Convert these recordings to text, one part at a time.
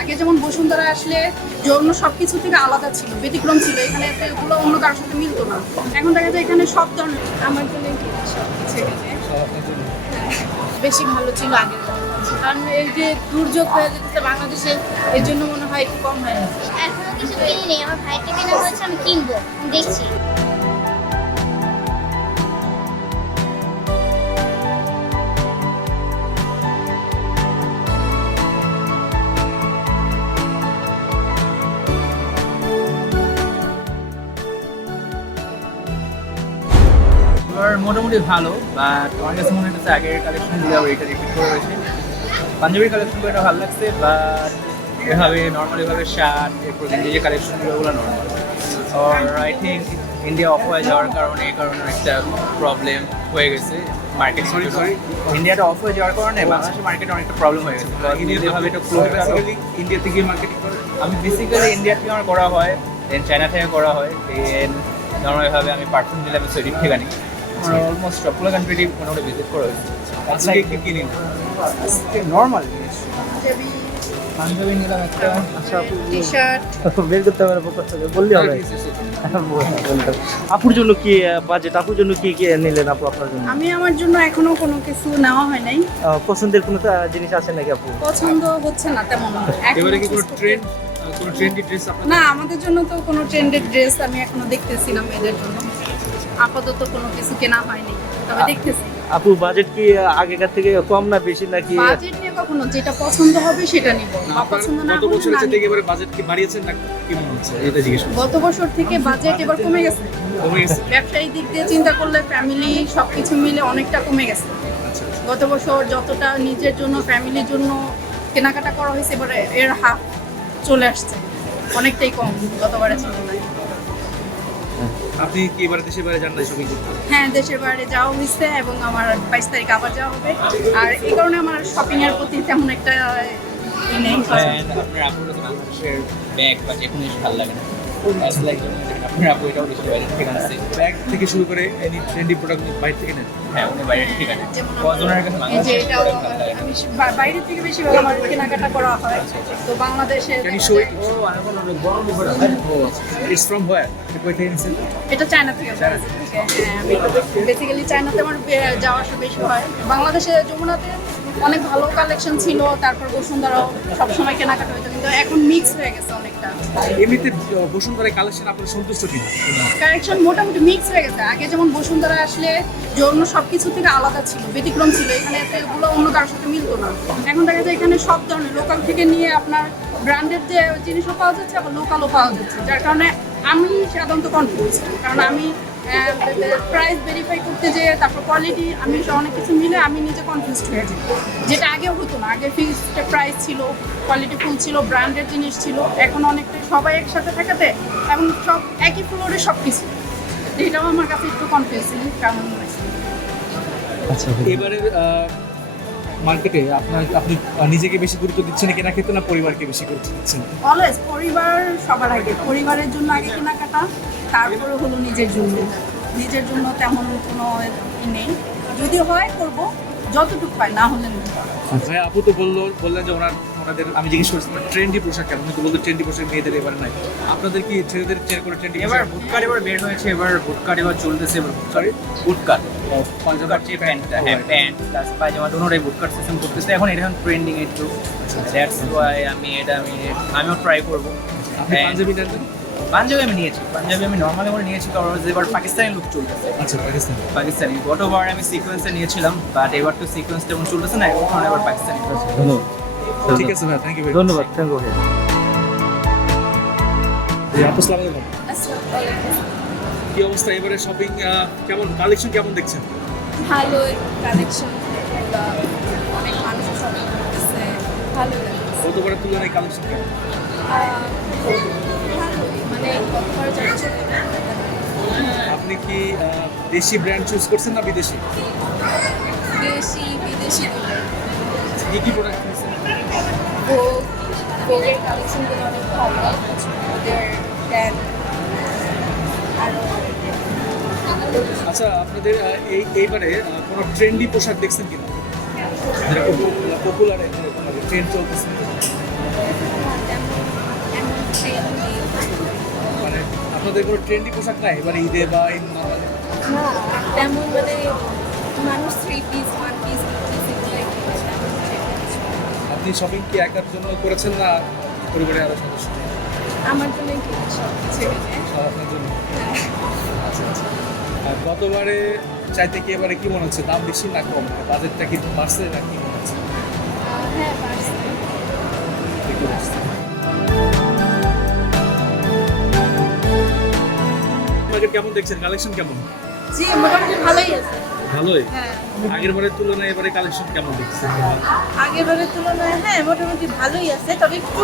আগে যেমন বসুন্ধরা আসলে যৌন সবকিছু থেকে আলাদা ছিল, ব্যতিক্রম ছিল, এখানে এগুলো অন্য কারোর সাথে মিলতো না। এখন দেখা যায় এখানে সব ধরনের আমার জন্য সবকিছু এখানে বেশি ভালো ছিল আগের, কারণ এই যে দুর্যোগ হয়ে যেতেছে বাংলাদেশে, এর জন্য মনে হয় একটু কম হয়ে গেছে। এখনো কিছু কিনিনি, আমার ভাইটা কেনা হয়েছে, আমি কিনবো, দেখছি। মোটামুটি ভালো, বাট আমার কাছে মনে হচ্ছে আগের কালেকশনগুলো আবার এটা রিপিট করে রয়েছে। পাঞ্জাবির কালেকশনগুলো এটা ভালো লাগছে, বাট এভাবে নর্মালিভাবে শার্ট এরপর যে কালেকশনগুলো ওগুলো নর্মাল। আর আই থিঙ্ক ইন্ডিয়া অফ হয়ে যাওয়ার কারণে এই কারণে একটা প্রবলেম হয়ে গেছে মার্কেট। সরি ইন্ডিয়াটা অফ হয়ে যাওয়ার কারণে বাংলাদেশের মার্কেটে অনেকটা প্রবলেম হয়ে গেছে। যেভাবে এটা ক্লোজ ইন্ডিয়া থেকে মার্কেটিং করে, আমি বেসিক্যালি ইন্ডিয়া থেকে আমার করা হয়, দেন চায়না থেকে করা হয়, দেন নর্মালভাবে আমি পারফিউম দিলে আমি সৈরিফ থেকে নিই। আমার অলমোস্ট সবগুলো কান্ট্রি মোটামুটি ভিজিট করা হয়েছে। আজকে কি কিনি নর্মাল পাঞ্জাবি নিলাম একটা, আচ্ছা টি-শার্ট বের করতে হবে বললি হবে। আপুর জন্য কি বাজেট, আপুর জন্য কি কি নিলেন আপু আপনার জন্য? আমি আমার জন্য এখনো কোনো কিছু নেওয়া হয় নাই। পছন্দের কোনো জিনিস আছে নাকি আপু? পছন্দ হচ্ছে না তেমন। এবারে কি কোনো ট্রেন্ড, কোনো ট্রেন্ডি ড্রেস আপনার? না, আমাদের জন্য তো কোনো ট্রেন্ডেড ড্রেস আমি এখনো দেখতেছি না মেয়েদের জন্য। আপাতত কোনো কিছু কেনা হয়নি, তবে দেখতেছি। আপু বাজেট কি আগেকার থেকে কম না বেশি নাকি? বাজেট নিয়ে কখনো যেটা পছন্দ হবে সেটা নিব, পছন্দ না গত হলে বছরের না থেকে নিব। এবারে বাজেট কি বাড়িয়েছেন না কি মনে হচ্ছে, এটা জিজ্ঞেস করছি। গত বছর থেকে বাজেট এবার কমে গেছে। কমে গেছে? ব্যবসায়ী দিক দিয়ে চিন্তা করলে ফ্যামিলি সবকিছু মিলে অনেকটা কমে গেছে। আচ্ছা গত বছর যতটা নিজের জন্য ফ্যামিলির জন্য কেনাকাটা করা হয়েছে এবারে এর হাফ চলে আসছে, অনেকটাই কম গতবারের তুলনায়। আপনি কি এবারে দেশের বাইরে যান না শপিং করতে? হ্যাঁ, দেশের বাইরে যাওয়া হয়েছে এবং আমার 22 তারিখ আবার যাওয়া হবে। আর এই কারণে আমার শপিং এর প্রতি তেমন একটা ই নেই। আপনার আপুর কাছে বাংলাদেশের ব্যাগ বা যে কোনো জিনিস ভালো লাগে না? আপনার আপু এটাও দেশের বাইরে থেকে আনছে, ব্যাগ থেকে শুরু করে এনি ট্রেন্ডি প্রোডাক্ট বাইরে থেকে নেন? হ্যাঁ, উনি বাইরে থেকে আনেন। কজনের কাছে এই যে বাংলাদেশের এটাও প্রোডাক্ট ভালো লাগে না? আমি বাইরে থেকে বেশিরভাগ আমার কেনাকাটা করা হয়, তো বাংলাদেশে Can you show it? It's from where? কই থেকে নিছেন? এটা চায়না থেকে। হ্যাঁ, আমি বেসিক্যালি চায়নাতে আমার যাওয়া আসা বেশি হয়। বাংলাদেশে যমুনাতে অনেক ভালো কালেকশন ছিল, তারপর বসুন্ধরাও সবসময় কেনাকাটা হইতো, কিন্তু এখন মিক্স হয়ে গেছে অনেকটা। এমনিতে বসুন্ধরার কালেকশন আপনার সন্তুষ্ট কিনা? কালেকশন মোটামুটি মিক্স হয়ে গেছে। আগে যেমন বসুন্ধরা আসলে যৌন সবকিছু থেকে আলাদা ছিল, ব্যতিক্রম ছিল, এখানে এগুলো অন্য কারোর সাথে মিলতো না। এখন দেখা যায় এখানে সব ধরনের লোকাল থেকে নিয়ে আপনার ব্র্যান্ডেড যে জিনিসও পাওয়া যাচ্ছে, আবার লোকালও পাওয়া যাচ্ছে, যার কারণে আমি সাধারণত কনফিউজ, কারণ আমি প্রাইস ভেরিফাই করতে যেয়ে তারপর কোয়ালিটি আমি অনেক কিছু মিলে আমি নিজে কনফিউজ হয়ে যাই, যেটা আগেও হতো না। আগে ফিক্সড প্রাইস ছিল, কোয়ালিটি ফুল ছিল, ব্র্যান্ডেড জিনিস ছিল। এখন অনেকটা সবাই একসাথে থাকাতে এবং সব একই ফ্লোরে সব কিছু, এটাও আমার কাছে একটু কনফিউজিং। কারণ আচ্ছা, এবারের মার্কেটে আপনি নিজেকে বেশি গুরুত্ব দিচ্ছেন কেনা ক্ষেত্রে না পরিবারকে বেশি গুরুত্ব দিচ্ছেন? অলওয়েজ পরিবার সবার আগে, পরিবারের জন্য আগে কেনাকাটা, তারপরে হলো নিজের জন্য। নিজের জন্য তেমন কোনো ই নেই, যদি হয় করবো, যতটুকু পাই, না হলে না। ভাই আপু তো বললেন যে ওনাদের আমি জিজ্ঞেস করছিলাম ট্রেন্ডি পোশাক কেন, কিন্তু বলতে ট্রেন্ডি পোশাক মেয়েদের এবার নাই, আপনাদের কি ছেলেদের চেয়ার করে ট্রেন্ডি এবার বুটকাট এবার বের হয়েছে, এবার বুটকাট এবার চলতেছে। সরি বুটকাট পাঞ্জাব যে প্যান্টটা, হ্যাঁ প্যান্ট প্লাস পায়জামা দুটোটাই বুটকাট সিস্টেম করতেছে এখন, এটা এখন ট্রেন্ডিং একটু। দ্যাটস ওয়াই আমিও ট্রাই করবো। আপনি পাঞ্জাবি নেন? পাঞ্জাবি আমি নিয়েছি, পাঞ্জাবি আমি নর্মালি করে নিয়েছি, কারণ এবার পাকিস্তানি লুক চলতেছে। আচ্ছা পাকিস্তানি গতবার আমি সিকোয়েন্সে নিয়েছিলাম, বাট এবার তো সিকোয়েন্স তেমন চলতেছে না, এখন এবার পাকিস্তানি। ধন্যবাদ। ঠিক আছে ভাই, থ্যাংক ইউ। ধন্যবাদ, থ্যাংক ইউ। আপু আসসালামু আলাইকুম। কি অবস্থা এবারে শপিং কেমন, কালেকশন কেমন দেখছেন? ভালোই কালেকশন, অনেক মানুষ শপিং করতেছে, ভালো লাগছে। গতবারের তুলনায় কালেকশন কেমন? ভালোই, মানে কতবার যাচ্ছে। আপনি কি দেশি ব্র্যান্ড চুজ করছেন না বিদেশি? দেশি বিদেশি কি কি প্রোডাক্ট নিয়েছেন? ভোগের কালেকশনগুলো অনেক ভালো, ওদের ব্র্যান্ড আরও। আচ্ছা আপনাদের এইবারে কোনো ট্রেন্ডি পোশাক দেখছেন কিনা, যেরকম পপুলার ট্রেন্ড চলতেছে? আপনাদের কোনো ট্রেন্ডি পোশাক নাই এবার ঈদে বা ঈদ নর্মালি? না তেমন মানে মানুষ 3 পিস 1 পিস আপনি শপিং কি একার জন্য করেছেন না পরিবারের আরো সদস্য? আমার জন্য কিনেছি সব ছেড়ে সব আপনার জন্য? আচ্ছা আচ্ছা। আর গতবারে চাইতে কি এবারে কি মনে হচ্ছে, দাম বেশি না কম, বাজেটটা কি বাড়ছে না কি মনে হচ্ছে? হ্যাঁ পারছি। একটু বাড়ছে। মার্কেট কেমন দেখছেন, কালেকশন কেমন? জি মোটামুটি ভালোই আছে। ভালোই। হ্যাঁ আগের বারের তুলনায় এবারে কালেকশন কেমন দেখছেন? আগের বারের তুলনায় হ্যাঁ মোটামুটি ভালোই আছে, তবে একটু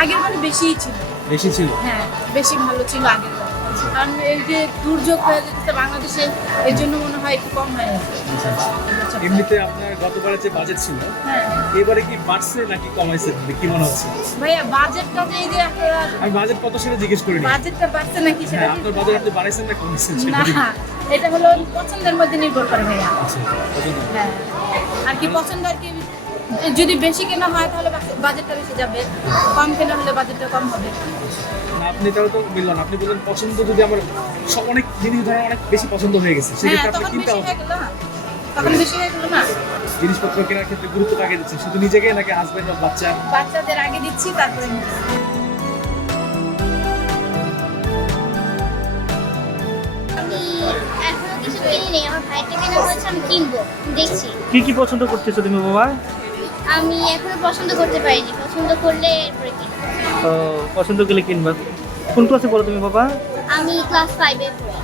আগের বারে বেশিই ছিল। বেশি ছিল? হ্যাঁ বেশি ভালো ছিল আগের বার, কারণ এই যে দুর্যোগ হয়ে যেতেছে বাংলাদেশে, এর জন্য মনে হয় একটু কম হয়ে গেছে। আচ্ছা আচ্ছা। এমনিতে আপনার গতবারে যে বাজেট ছিল হ্যাঁ এবারে কি বাড়ছে নাকি কমাইছে, কি মনে হচ্ছে? ভাইয়া বাজেটটা যে এই যে আপনারা আমি বাজেট কত সেটা জিজ্ঞেস করিনি। বাজেটটা বাড়ছে নাকি সেটা হ্যাঁ, আপনার বাজেট আপনি বাড়াইছেন না কমিয়েছেন সেটা না, জিজ্ঞেস- এটা হলো পছন্দের মধ্যে নির্ভর করে ভাইয়া। আচ্ছা, পছন্দ। হ্যাঁ আর কি পছন্দ আর কি, যদি বেশি কেনা হয় তাহলে বাজেটটা বেশি যাবে, কম কেনা হলে বাজেটটা কম হবে। না, আপনি তাহলে তো মিলল না। আপনি বললেন পছন্দ যদি আমার অনেক জিনিস ধরেন অনেক বেশি পছন্দ হয়ে গেছে হ্যাঁ সেক্ষেত্রে আপনি তখন কিনতে বেশি হবে। হয়ে গেল না, তখন বেশি হয়ে গেল না। জিনিসপত্র কেনার ক্ষেত্রে গুরুত্ব কাকে দিচ্ছেন, শুধু নিজেকে নাকি হাজবেন্ড বা বাচ্চা? বাচ্চাদের আগে দিচ্ছি তারপরে নিচ্ছি। আমি এখনো কিছু কিনিনি, আমার ভাইটা কেনা হয়েছে, আমি কিনবো, দেখছি। কি কি পছন্দ করতেছো তুমি বাবা? আমি এখনো পছন্দ করতে পারিনি, পছন্দ করলে এরপরে কিনবো। পছন্দ করলে কিনবা। কোন ক্লাসে পড়ো তুমি বাবা? আমি ক্লাস 5-এ পড়ি।